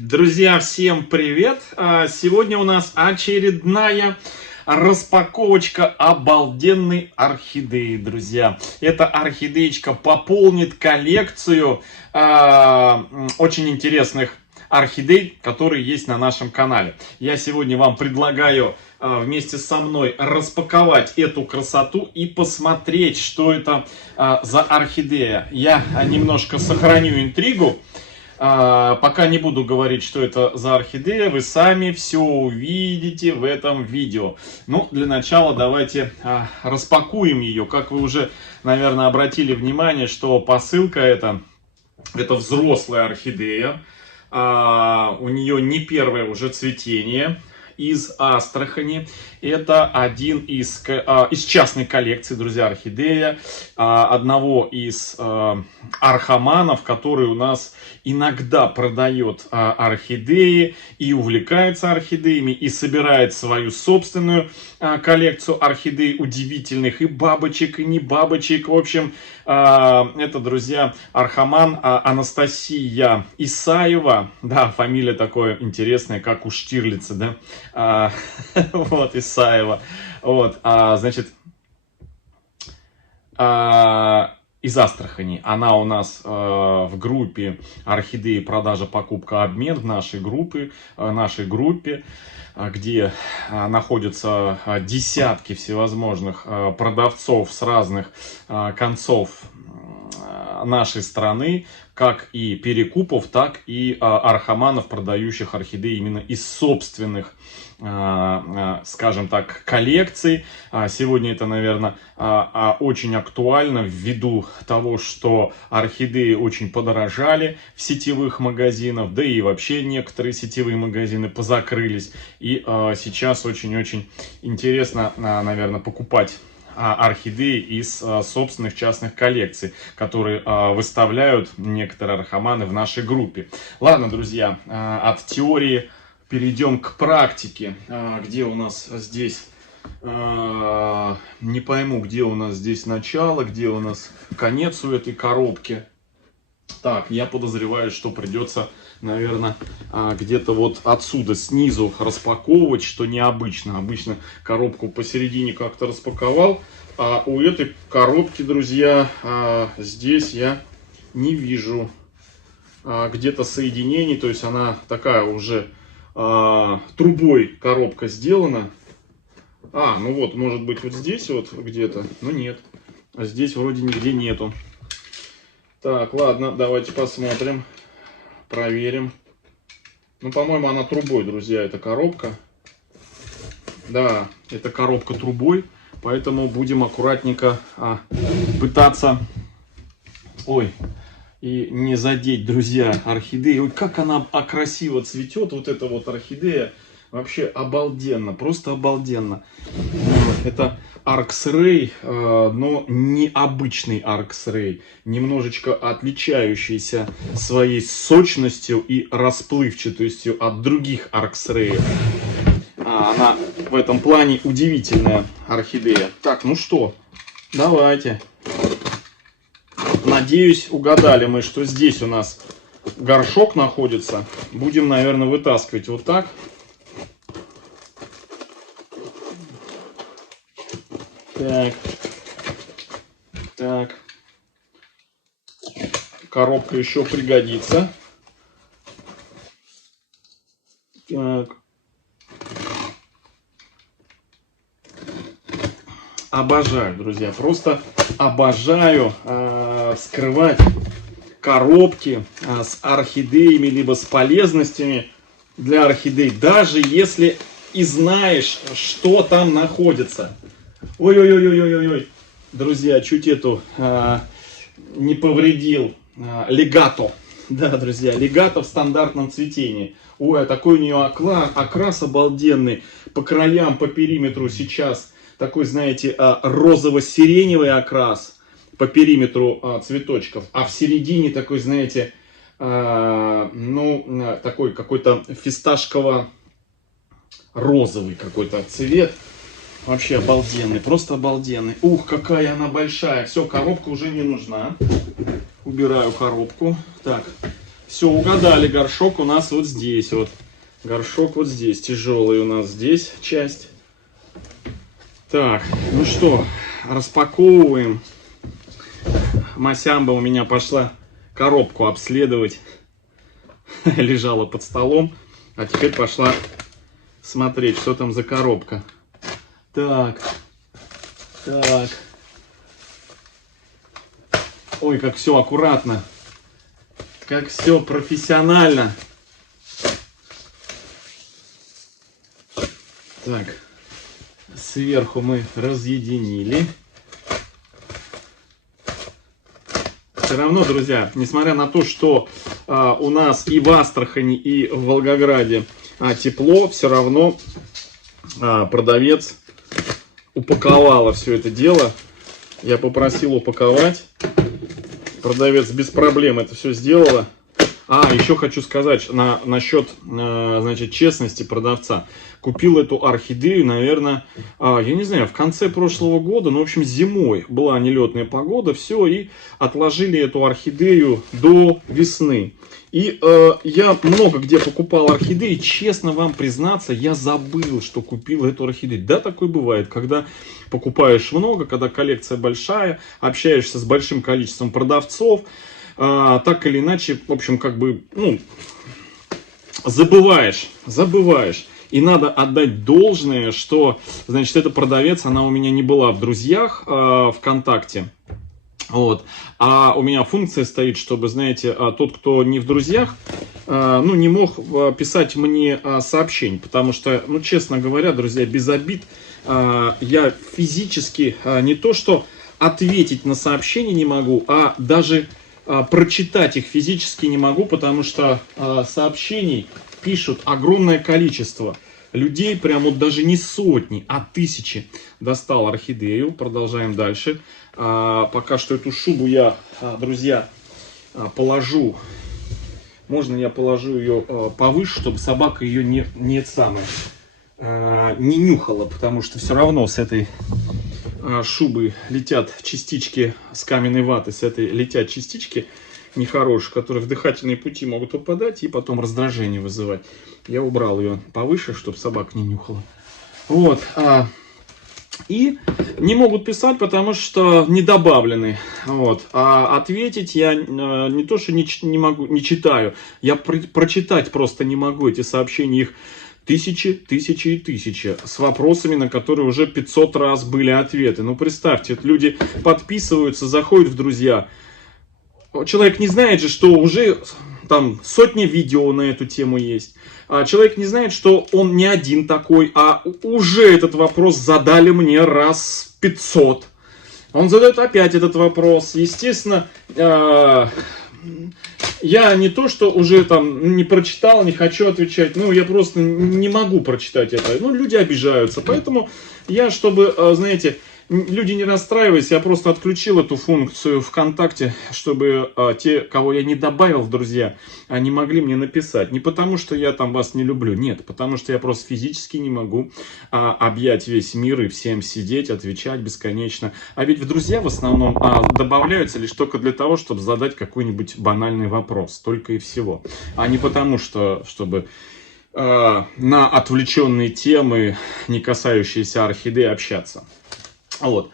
Друзья, всем привет! Сегодня у нас очередная распаковочка обалденной орхидеи, друзья. Эта орхидеечка пополнит коллекцию очень интересных орхидей, которые есть на нашем канале. Я сегодня вам предлагаю вместе со мной распаковать эту красоту и посмотреть, что это за орхидея. Я немножко сохраню интригу. Пока не буду говорить, что это за орхидея, вы сами все увидите в этом видео. Ну, для начала давайте распакуем ее. Как вы уже, наверное, обратили внимание, что посылка это взрослая орхидея. У нее не первое уже цветение. Из Астрахани. Это один из частной коллекции, друзья, орхидея. Одного из архаманов, который у нас иногда продает орхидеи и увлекается орхидеями, и собирает свою собственную коллекцию орхидей удивительных, и бабочек, и не бабочек. В общем, это, друзья, архаман Анастасия Исаева. Да, фамилия такое интересная, как у Штирлица, да. Вот, Исаева. Вот, значит, из Астрахани. Она у нас в группе орхидеи продажа, покупка, обмен в нашей группе, где находятся десятки всевозможных продавцов с разных концов нашей страны, как и перекупов, так и архаманов, продающих орхидеи именно из собственных, скажем так, коллекций. Сегодня это, наверное, очень актуально ввиду того, что орхидеи очень подорожали в сетевых магазинах, да и вообще некоторые сетевые магазины позакрылись. И сейчас очень-очень интересно, наверное, покупать орхидеи из собственных частных коллекций, которые выставляют некоторые архаманы в нашей группе. Ладно, друзья, от теории перейдем к практике. Где у нас здесь, не пойму, где у нас здесь начало, где у нас конец у этой коробки. Так, я подозреваю, что придется, наверное, где-то вот отсюда, снизу распаковывать, что необычно. Обычно коробку посередине как-то распаковал, а у этой коробки, друзья, здесь я не вижу где-то соединений. То есть она такая уже трубой коробка сделана. Ну вот, может быть, вот здесь вот где-то, но нет. А здесь вроде нигде нету. Так, ладно, давайте посмотрим, проверим. Ну, по-моему, она трубой, друзья, эта коробка. Да, это коробка трубой, поэтому будем аккуратненько пытаться, и не задеть, друзья, орхидеи. Ой, как она красиво цветет, вот эта вот орхидея. Вообще обалденно, просто обалденно. Это Аркс-Рэй, но необычный Аркс-Рэй. Немножечко отличающийся своей сочностью и расплывчатостью от других Аркс-Рэев. Она в этом плане удивительная орхидея. Так, ну что, давайте. Надеюсь, угадали мы, что здесь у нас горшок находится. Будем, наверное, вытаскивать вот так. Так. Коробка еще пригодится. Так. Обожаю, друзья, просто обожаю скрывать коробки с орхидеями, либо с полезностями для орхидей, даже если и знаешь, что там находится. Ой-ой-ой-ой-ой-ой, друзья, чуть эту не повредил. Легато. Да, друзья, легато в стандартном цветении. Ой, а такой у нее окрас обалденный. По краям, по периметру сейчас такой, знаете, розово-сиреневый окрас по периметру цветочков. А в середине такой, знаете, такой какой-то фисташково-розовый какой-то цвет. Вообще обалденный, просто обалденный. Ух, какая она большая. Все, коробка уже не нужна. Убираю коробку. Так, Все, угадали, горшок у нас вот здесь вот. Горшок вот здесь, тяжелый у нас здесь часть. Так, ну что, распаковываем. Масямба у меня пошла коробку обследовать. Лежала под столом. А теперь пошла смотреть, что там за коробка. Так. Так. Ой, как все аккуратно. Как все профессионально. Так. Сверху мы разъединили. Все равно, друзья, несмотря на то, что у нас и в Астрахани, и в Волгограде тепло, все равно продавец упаковала все это дело. Я попросил упаковать. Продавец без проблем это все сделала. Еще хочу сказать насчет, значит, честности продавца. Купил эту орхидею, наверное, я не знаю, в конце прошлого года, ну, в общем, зимой была нелетная погода, все, и отложили эту орхидею до весны. И я много где покупал орхидеи, честно вам признаться, я забыл, что купил эту орхидею. Да, такое бывает, когда покупаешь много, когда коллекция большая, общаешься с большим количеством продавцов, так или иначе, в общем, как бы, ну, забываешь. И надо отдать должное, что, значит, эта продавец, она у меня не была в друзьях ВКонтакте. Вот. А у меня функция стоит, чтобы, знаете, тот, кто не в друзьях, ну, не мог писать мне сообщение. Потому что, ну, честно говоря, друзья, без обид, я физически не то что ответить на сообщение не могу, а даже прочитать их физически не могу, потому что сообщений пишут огромное количество людей, прям вот даже не сотни, а тысячи. Достал орхидею, продолжаем дальше. Пока что эту шубу я, друзья, положу. Можно я положу ее повыше, чтобы собака ее не нюхала, потому что все равно с этой шубы летят частички с каменной ваты, с этой летят частички нехорошие, которые в дыхательные пути могут попадать и потом раздражение вызывать. Я убрал ее повыше, чтобы собака не нюхала. Вот. И не могут писать, потому что не добавлены. Вот. А ответить я не то, что не могу, не читаю. Я прочитать просто не могу эти сообщения. Их тысячи и тысячи. С вопросами, на которые уже 500 раз были ответы. Ну, представьте, люди подписываются, заходят в друзья. Человек не знает же, что уже там сотни видео на эту тему есть. Человек не знает, что он не один такой, а уже этот вопрос задали мне раз 500. Он задает опять этот вопрос. Естественно, я не то, что уже там не прочитал, не хочу отвечать. Ну, я просто не могу прочитать это. Ну, люди обижаются. Поэтому я, чтобы, знаете, люди не расстраивались, я просто отключил эту функцию ВКонтакте, чтобы те, кого я не добавил в друзья, они могли мне написать. Не потому, что я там вас не люблю, нет, потому что я просто физически не могу объять весь мир и всем сидеть, отвечать бесконечно. А ведь в друзья в основном добавляются лишь только для того, чтобы задать какой-нибудь банальный вопрос, только и всего. А не потому, что, чтобы на отвлеченные темы, не касающиеся орхидеи, общаться. Вот.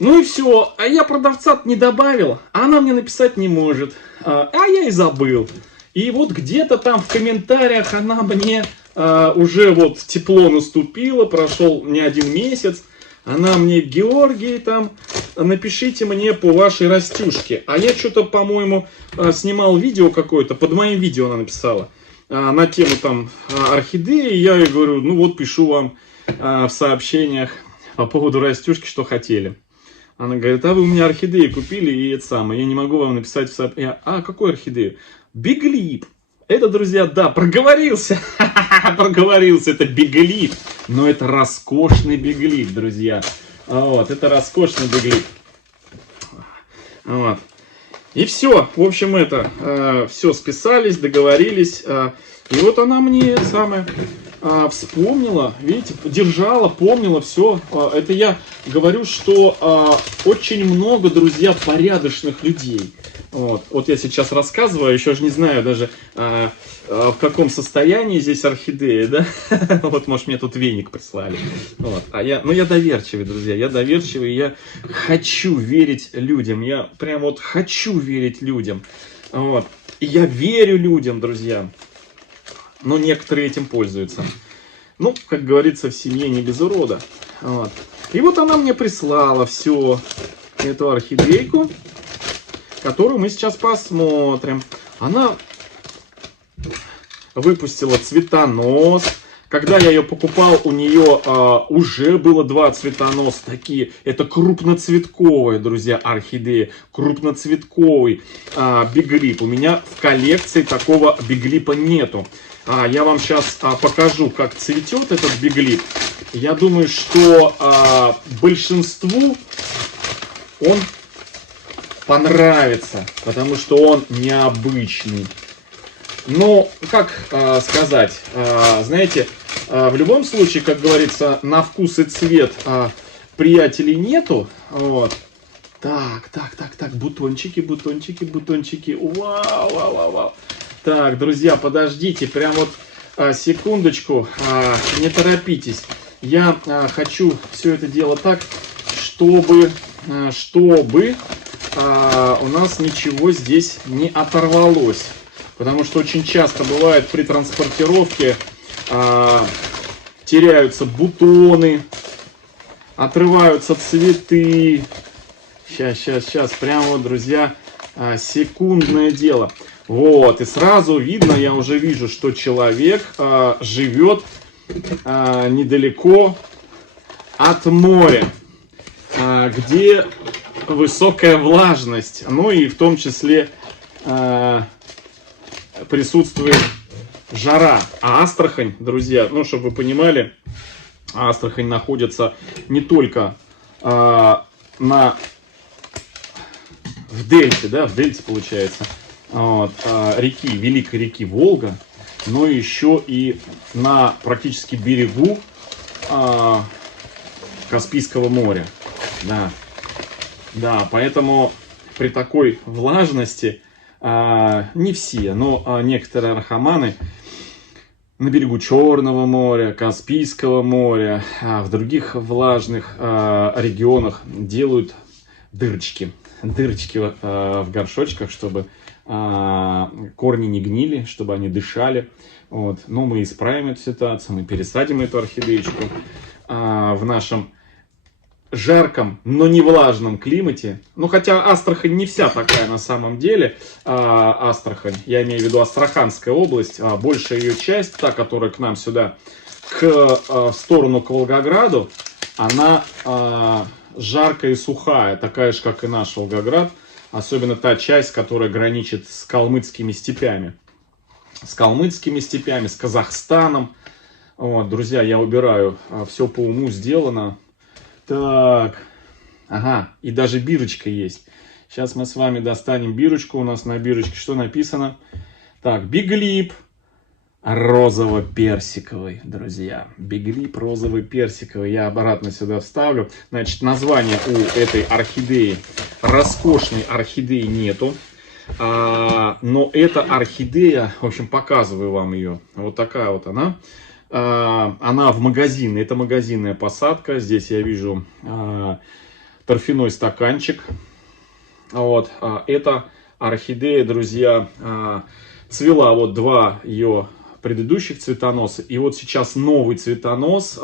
Ну и все. А я продавца не добавил, а она мне написать не может. А я и забыл. И вот где-то там в комментариях она мне уже вот тепло наступило, прошел не один месяц. Она мне: Георгий, там, напишите мне по вашей растюшке. А я что-то, по-моему, снимал видео какое-то, под моим видео она написала, на тему там орхидеи. Я ей говорю: ну вот пишу вам в сообщениях по поводу растюшки, что хотели. Она говорит: а вы у меня орхидеи купили, и это самое, я не могу вам написать в сообщении. Какую орхидею? Биглип. Это, друзья, да, проговорился. Проговорился, это биглип. Но это роскошный биглип, друзья. Вот, это роскошный биглип. Вот. И все, в общем, это, все списались, договорились. И вот она мне вспомнила, видите, держала, помнила все. Это я говорю, что очень много, друзья, порядочных людей. Вот я сейчас рассказываю, еще же не знаю даже, в каком состоянии здесь орхидея, да? Вот, может, мне тут веник прислали. Вот. Я доверчивый, друзья, я доверчивый, я хочу верить людям, я прям вот хочу верить людям. Вот. И я верю людям, друзья. Но некоторые этим пользуются. Ну, как говорится, в семье не без урода. Вот. И вот она мне прислала всю эту орхидейку, которую мы сейчас посмотрим. Она выпустила цветонос. Когда я ее покупал, у нее уже было 2 цветоноса такие. Это крупноцветковая, друзья, орхидея. Крупноцветковый биглип. У меня в коллекции такого биглипа нету. Я вам сейчас покажу, как цветет этот биглип. Я думаю, что большинству он понравится, потому что он необычный. Но, как сказать, знаете, в любом случае, как говорится, на вкус и цвет приятелей нету. Вот. Так, бутончики. Вау. Так, друзья, подождите, прям вот секундочку, не торопитесь. Я хочу все это дело так, чтобы у нас ничего здесь не оторвалось. Потому что очень часто бывает при транспортировке теряются бутоны, отрываются цветы. Сейчас, прямо вот, друзья, секундное дело. Вот, и сразу видно, я уже вижу, что человек живет недалеко от моря, где высокая влажность, ну и в том числе присутствует жара. А Астрахань, друзья, ну, чтобы вы понимали, Астрахань находится не только в дельте, да, в дельте получается, вот, великой реки Волга, но еще и на практически берегу Каспийского моря. Да, поэтому при такой влажности не все, но некоторые архаманы на берегу Черного моря, Каспийского моря, в других влажных регионах делают дырочки в горшочках, чтобы корни не гнили, чтобы они дышали. Вот. Но мы исправим эту ситуацию, мы пересадим эту орхидеечку в нашем жарком, но не влажном климате. Ну, хотя Астрахань не вся такая на самом деле. Астрахань, я имею в виду Астраханская область, большая ее часть, та, которая к нам сюда, в сторону к Волгограду, она жаркая и сухая, такая же, как и наш Волгоград. Особенно та часть, которая граничит с калмыцкими степями. С Казахстаном. Вот, друзья, я убираю. Все по уму сделано. Так. Ага, и даже бирочка есть. Сейчас мы с вами достанем бирочку. У нас на бирочке что написано? Так, биглип розово-персиковый, друзья. Биглип розово-персиковый. Я обратно сюда вставлю. Значит, название у этой орхидеи, роскошной орхидеи, нету. Но эта орхидея, в общем, показываю вам ее. Вот такая вот она. Она в магазине. Это магазинная посадка. Здесь я вижу торфяной стаканчик. Вот. Эта орхидея, друзья, цвела вот 2 ее предыдущих цветоноса. И вот сейчас новый цветонос.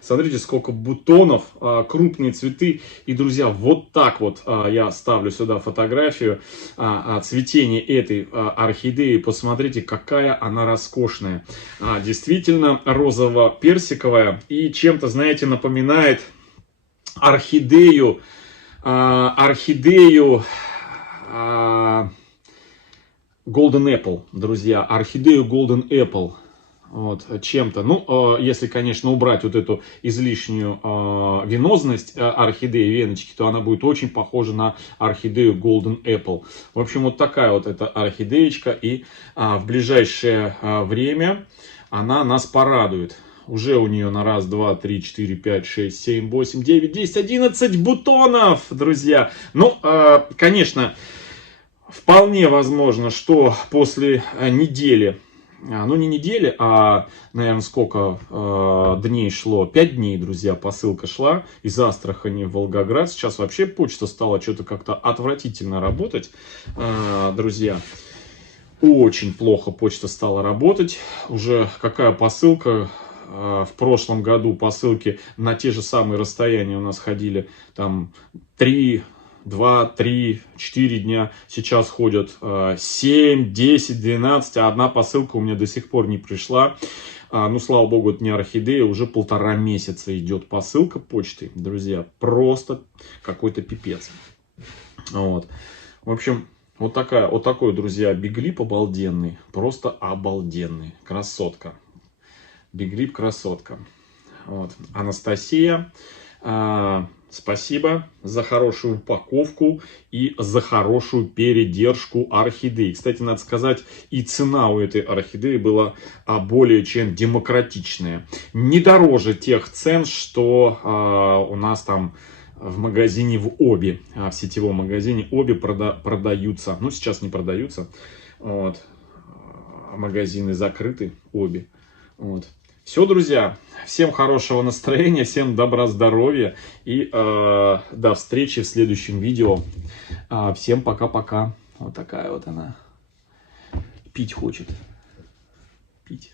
Смотрите, сколько бутонов, крупные цветы. И, друзья, вот так вот я ставлю сюда фотографию цветения этой орхидеи. Посмотрите, какая она роскошная. Действительно розово-персиковая. И чем-то, знаете, напоминает орхидею Golden Apple, друзья, орхидею Golden Apple, вот, чем-то, ну, если, конечно, убрать вот эту излишнюю венозность орхидеи, веночки, то она будет очень похожа на орхидею Golden Apple. В общем, вот такая вот эта орхидеечка, и в ближайшее время она нас порадует. Уже у нее на 1, 2, 3, 4, 5, 6, 7, 8, 9, 10, 11 бутонов, друзья. Ну, конечно, вполне возможно, что после недели, ну не недели, а, наверное, сколько дней шло, 5 дней, друзья, посылка шла из Астрахани в Волгоград. Сейчас вообще почта стала что-то как-то отвратительно работать, друзья. Очень плохо почта стала работать. Уже какая посылка? В прошлом году посылки на те же самые расстояния у нас ходили там 3, 2, 3, 4 дня. Сейчас ходят 7, 10, 12, а одна посылка у меня до сих пор не пришла. Ну, слава богу, это не орхидея, уже 1,5 месяца идет посылка почты, друзья. Просто какой-то пипец. Вот. В общем, вот такой, друзья, биглип обалденный. Просто обалденный. Красотка. Биглип красотка. Вот. Анастасия, спасибо за хорошую упаковку и за хорошую передержку орхидеи. Кстати, надо сказать, и цена у этой орхидеи была более чем демократичная. Не дороже тех цен, что у нас там в магазине в Оби, в сетевом магазине Оби продаются. Ну, сейчас не продаются. Вот. Магазины закрыты, Оби. Вот. Все, друзья, всем хорошего настроения, всем добра, здоровья и до встречи в следующем видео. Всем пока-пока. Вот такая вот она. Пить хочет. Пить.